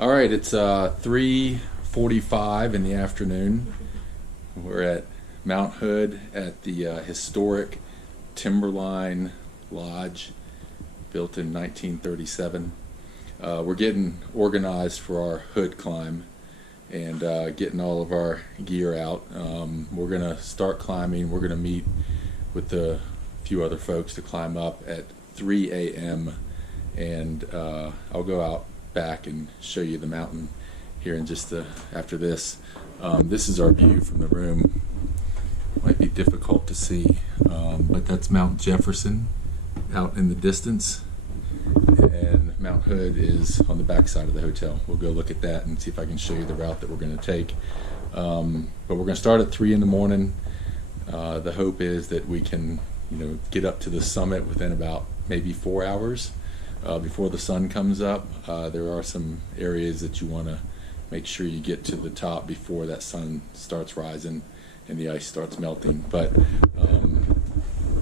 All right, it's 3:45 in the afternoon. We're at Mount Hood at the historic Timberline Lodge, built in 1937. We're getting organized for our Hood climb and getting all of our gear out. We're going to start climbing. We're going to meet with a few other folks to climb up at 3 a.m. and I'll go out back and show you the mountain here in just after this. This is our view from the room. Might be difficult to see, but that's Mount Jefferson out in the distance, and Mount Hood is on the back side of the hotel. We'll go look at that and see if I can show you the route that we're going to take. But we're going to start at 3 in the morning. The hope is that we can, get up to the summit within about maybe 4 hours before the sun comes up. There are some areas that you want to make sure you get to the top before that sun starts rising and the ice starts melting. But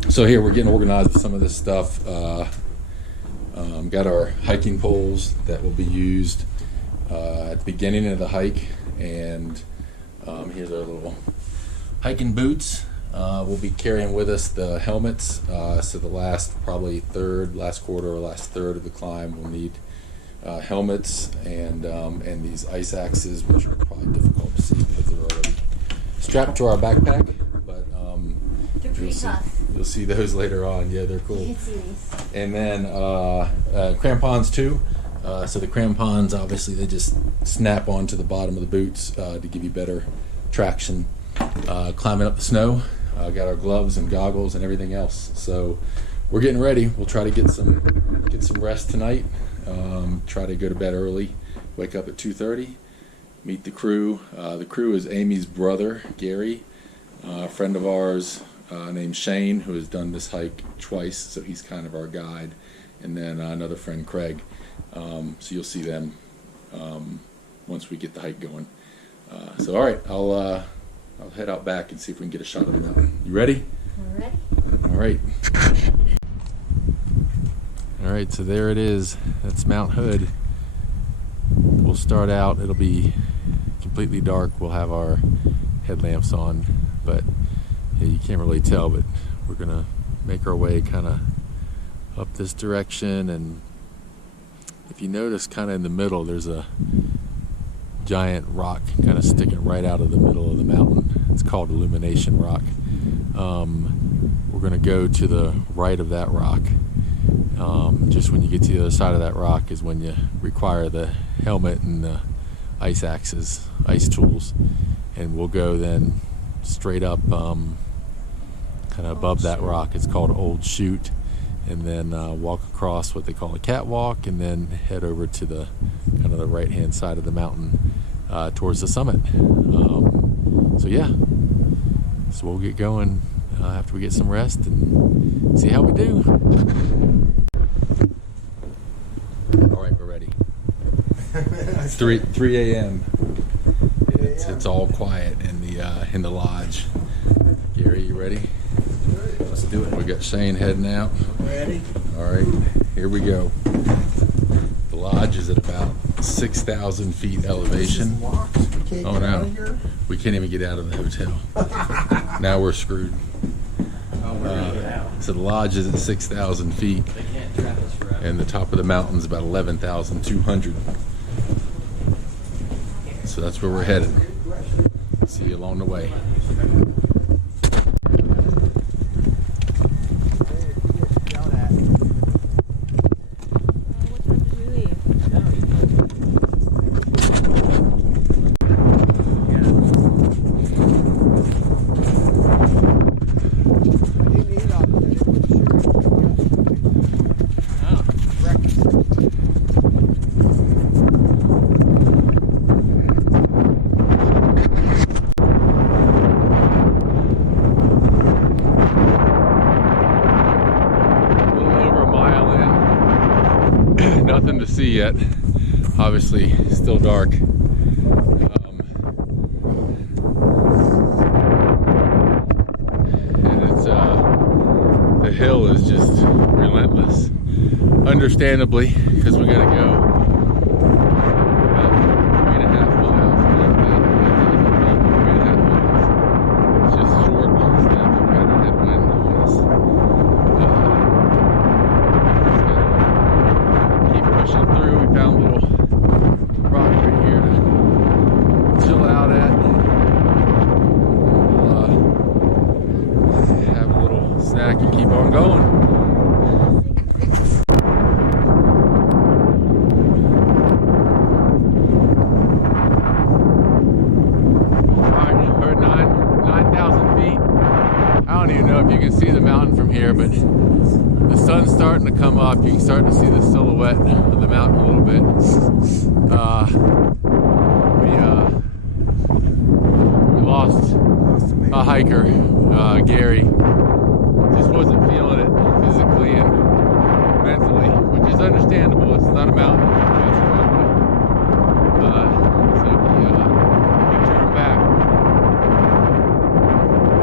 so here we're getting organized with some of this stuff. Got our hiking poles that will be used at the beginning of the hike, and here's our little hiking boots. We'll be carrying with us the helmets, so the last quarter or last third of the climb we'll need helmets and these ice axes, which are probably difficult to see because they're already strapped to our backpack, but they're pretty tough. You'll see those later on. Yeah, they're cool. You can see these. And then crampons too. So the crampons, obviously, they just snap onto the bottom of the boots to give you better traction. Climbing up the snow. Got our gloves and goggles and everything else. So we're getting ready. We'll try to get some rest tonight. Try to go to bed early. Wake up at 2:30. Meet the crew. The crew is Amy's brother, Gary, a friend of ours named Shane, who has done this hike twice, so he's kind of our guide, and then another friend, Craig. So you'll see them once we get the hike going. So all right, I'll head out back and see if we can get a shot of the mountain. You ready? I'm ready. All right. All right, so there it is. That's Mount Hood. We'll start out. It'll be completely dark. We'll have our headlamps on, but yeah, you can't really tell, but we're going to make our way kind of up this direction. And if you notice, kind of in the middle, there's a giant rock kind of sticking right out of the middle of the mountain. It's called Illumination Rock. We're going to go to the right of that rock. Just when you get to the other side of that rock is when you require the helmet and the ice axes, ice tools, and we'll go then straight up kind of above that rock. It's called Old Chute, and then walk across what they call a catwalk, and then head over to the kind of the right hand side of the mountain towards the summit. So yeah, so we'll get going after we get some rest and see how we do. All right, we're ready. 3 a.m. It's all quiet in the lodge. Gary, you ready? Let's do it. We got Shane heading out. Ready? All right, here we go. The lodge is at about 6,000 feet elevation. Oh no, we can't even get out of the hotel. Now we're screwed. So the lodge is at 6,000 feet, and the top of the mountain is about 11,200. So that's where we're headed. See you along the way. Nothing to see yet. Obviously, still dark. And it's the hill is just relentless. Understandably, because we gotta go about but the sun's starting to come up. You can start to see the silhouette of the mountain a little bit. We lost a hiker, Gary. Just wasn't feeling it physically and mentally, which is understandable. It's not a mountain. So he turned back.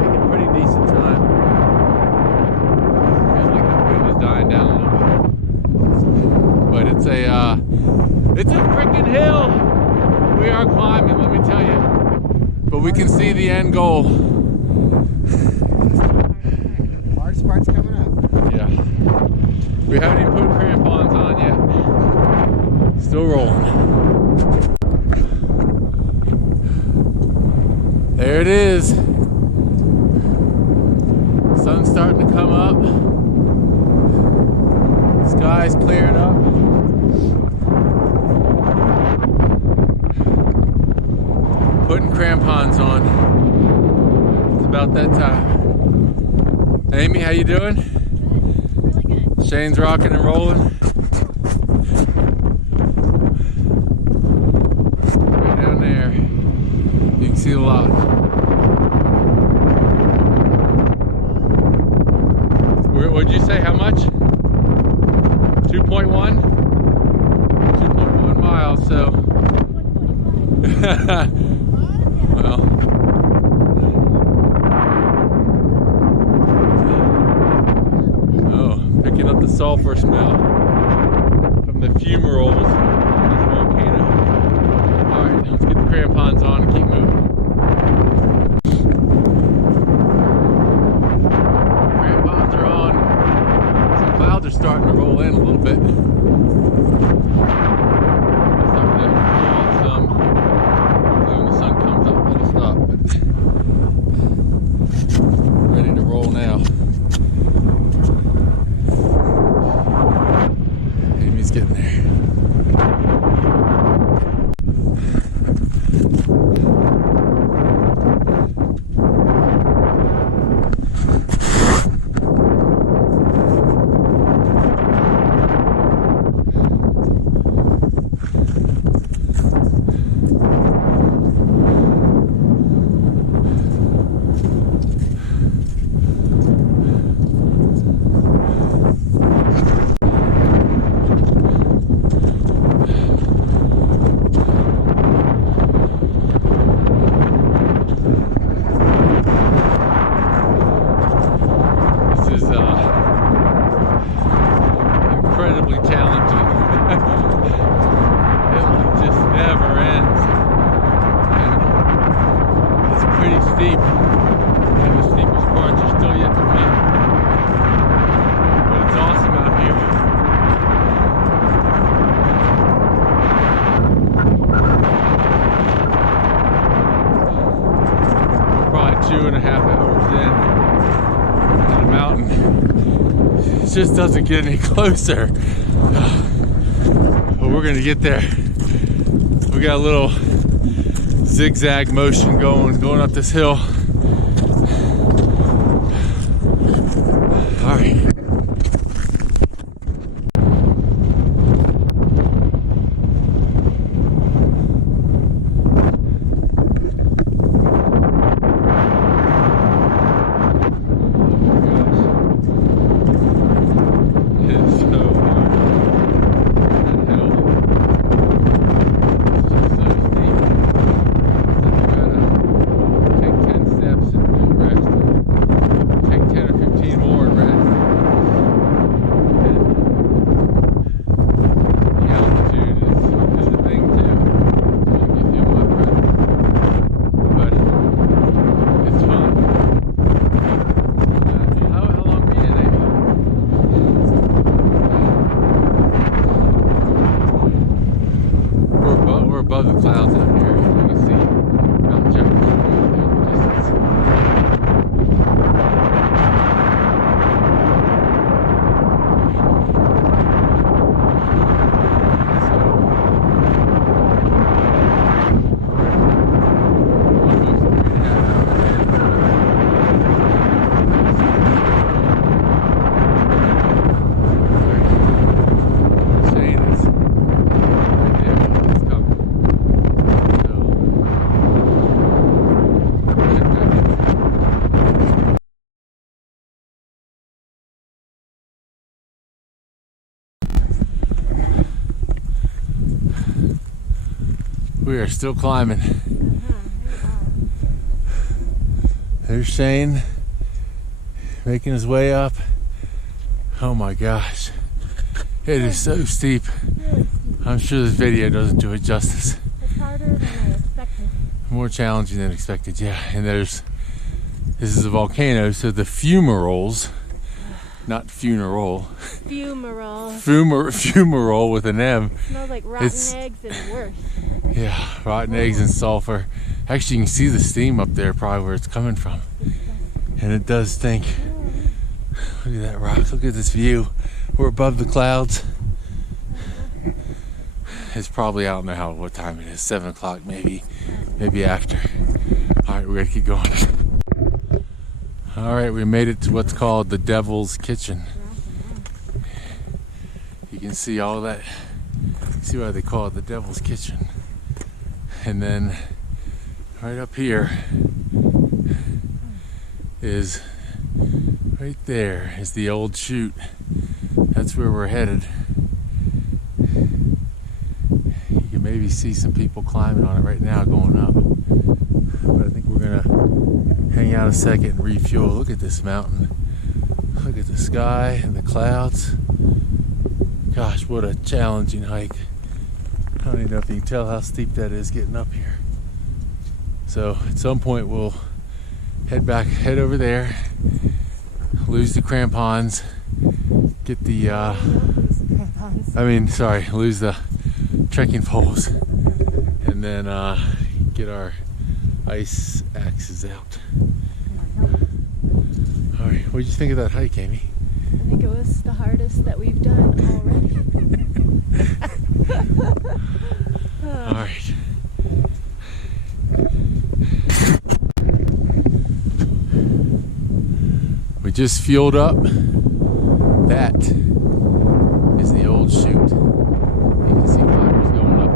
Making pretty decent time. Feels like the wind is dying down a little bit. But it's a freaking hill. We are climbing, let me tell you. But we can see the end goal. Hardest part's coming up. Yeah. We haven't even put crampons on yet. Still rolling. There it is. Sun's starting to come up. Sky's clearing up. Putting crampons on. It's about that time. Amy, how you doing? Good. Really good. Shane's rocking and rolling. Right down there. You can see the lot. What'd you say? How much? 2.1? 2.1 miles, so. Well. Oh, picking up the sulfur smell from the fumaroles of this volcano. Alright, let's get the crampons on and keep moving. Crampons are on. Some clouds are starting to roll in a little bit. Starting to pull off some. When the sun comes up, it'll stop. But ready to roll now. Amy's getting there. Incredibly challenging. It just never ends. And it's pretty steep. And the steepest parts are still yet to come. But it's awesome out here. We're probably 2.5 hours in to the mountain. It just doesn't get any closer. But we're gonna get there. We got a little zigzag motion going up this hill. All right. We are still climbing. There's Shane making his way up. Oh my gosh. It is so steep. I'm sure this video doesn't do it justice. It's harder than I expected. More challenging than expected, yeah. And this is a volcano, so the fumaroles, not funeral. Fumarole. Fumarole with an M. Smells like rotten It's- eggs and worse. Yeah, rotten eggs and sulfur. Actually, you can see the steam up there, probably where it's coming from. And it does stink. Look at that rock. Look at this view. We're above the clouds. It's probably, I don't know what time it is. 7 o'clock maybe after. All right, we're gonna keep going. All right, we made it to what's called the Devil's Kitchen. You can see all that. See why they call it the Devil's Kitchen. And then right up here is, right there is the old chute. That's where we're headed. You can maybe see some people climbing on it right now going up. But I think we're gonna hang out a second and refuel. Look at this mountain. Look at the sky and the clouds. Gosh, what a challenging hike. I don't even know if you can tell how steep that is getting up here. So at some point we'll head over there, lose the crampons, get the, lose the trekking poles, and then get our ice axes out. All right, what did you think of that hike, Amy? I think it was the hardest that we've done already. All right. We just fueled up. That is the old chute. You can see climbers going up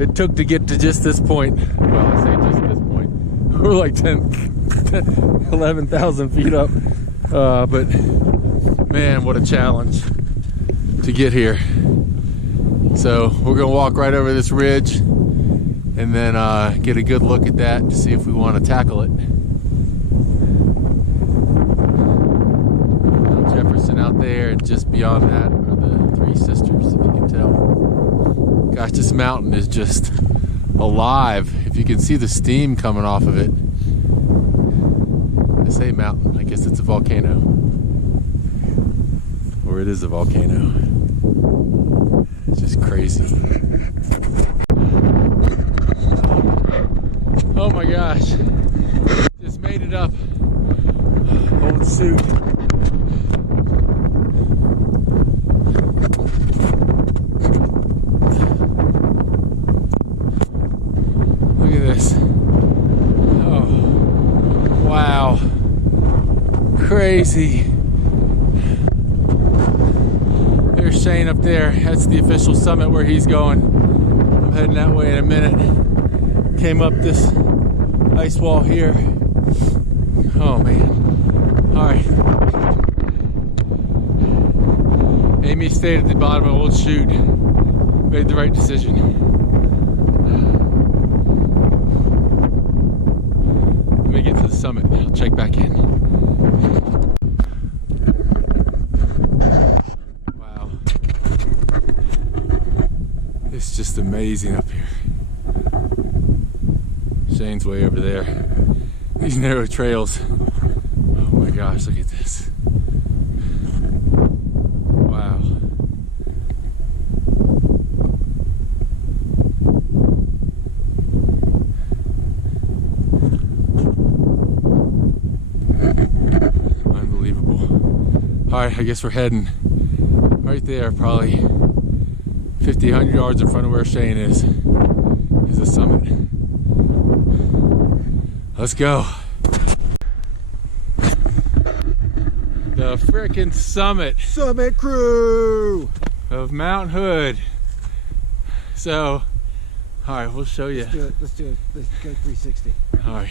it. It took to get to just this point. Well, I say just this point. We're like 11,000 feet up. But man, what a challenge to get here. So we're gonna walk right over this ridge and then get a good look at that to see if we want to tackle it. Mount Jefferson out there, and just beyond that are the Three Sisters, if you can tell. Gosh, this mountain is just alive. If you can see the steam coming off of it. I say mountain, I guess it's a volcano. Or it is a volcano. It's just crazy. Oh my gosh. Just made it up. Old suit. Look at this. Oh, wow. Crazy. There's Shane up there. That's the official summit where he's going. I'm heading that way in a minute. Came up this ice wall here. Oh man. Alright. Amy stayed at the bottom of Old Chute. Made the right decision. Let me get to the summit. I'll check back in. Wow. It's just amazing up here. Shane's way over there. These narrow trails. Oh my gosh, look at this. Wow. Unbelievable. Alright, I guess we're heading right there, probably 50, 100 yards in front of where Shane is the summit. Let's go. The frickin' summit Summit crew! of Mount Hood. So, alright, we'll show you. Let's do it. Let's go 360. Alright.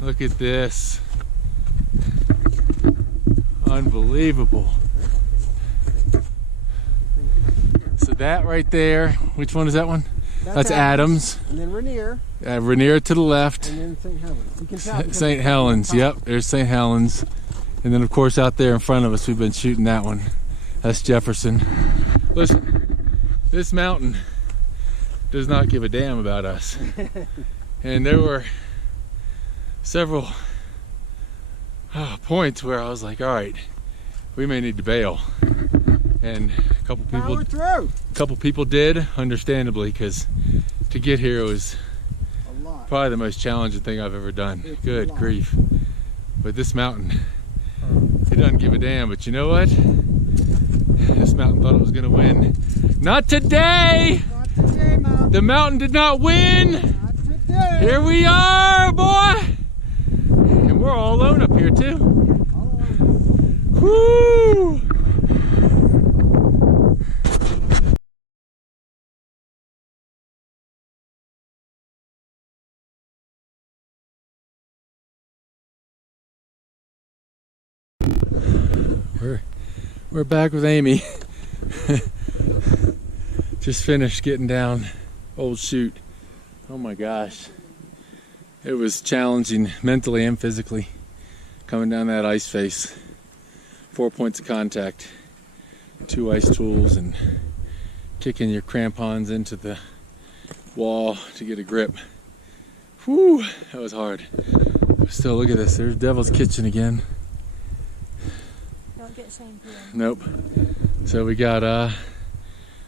Look at this. Unbelievable. So that right there, which one is that one? That's Adams. And then Rainier. Rainier to the left. And then St. Helens. You can tell. because St. it's Helens, on top. yep, there's St. Helens. And then of course out there in front of us, we've been shooting that one. That's Jefferson. Listen, this mountain does not give a damn about us. And there were several points where I was like, all right, we may need to bail. And a couple people did, understandably, because to get here it was A lot. probably the most challenging thing I've ever done. It's a Good lot. grief. But this mountain, it doesn't give a damn. But you know what? This mountain thought it was gonna win. Not today! Not today, Mom. The mountain did not win! Not today. Here we are, boy! And we're all alone up here too. Woo! We're back with Amy. Just finished getting down Old Chute. Oh my gosh. It was challenging mentally and physically coming down that ice face. 4 points of contact, 2 ice tools, and kicking your crampons into the wall to get a grip. Whew, that was hard. Still, look at this. There's Devil's Kitchen again. Don't get Shane peeing. Nope. So we got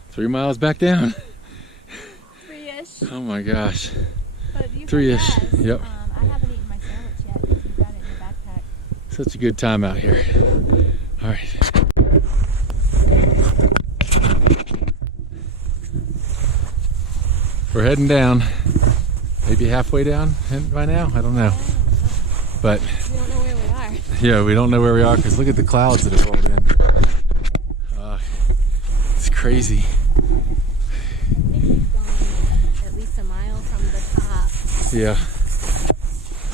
3 miles back down. 3-ish. Oh my gosh. But you 3-ish. progressed. Yep. I haven't eaten my sandwich yet because you've got it in your backpack. Such a good time out here. All right. We're heading down. Maybe halfway down by now. I don't know. But We don't know where we are. yeah, we don't know where we are because look at the clouds that have rolled in. It's crazy. I think we've gone at least a mile from the top. Yeah.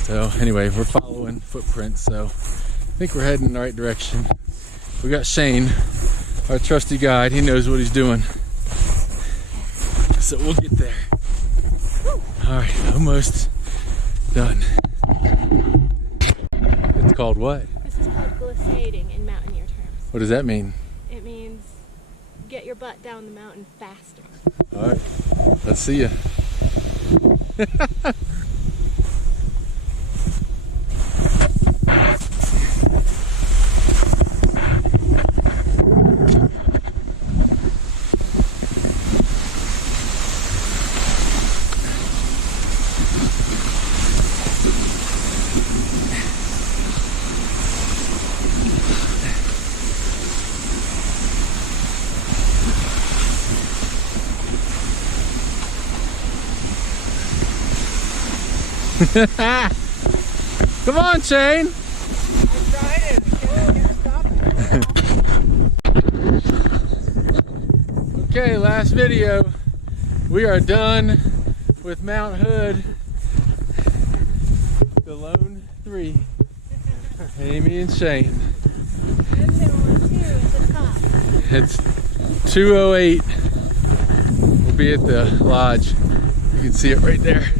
So anyway, we're following footprints, so I think we're heading in the right direction. We got Shane, our trusty guide. He knows what he's doing. So we'll get there. All right, almost done. It's called what? This is called glissading in mountaineer terms. What does that mean? It means get your butt down the mountain faster. All right, let's see ya. Come on, Shane. I'm trying. I can't stop it. Okay, last video. We are done with Mount Hood. The Lone Three. Amy and Shane. And there were 2 at the top. It's 2:08. We'll be at the lodge. You can see it right there.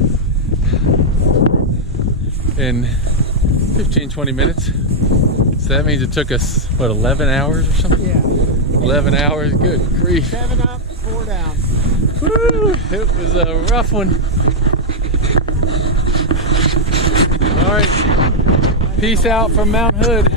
In 15-20 minutes. So that means it took us, what, 11 hours or something? Yeah. 11 hours, good grief. 7 up, 4 down. Woo, it was a rough one. All right, peace out from Mount Hood.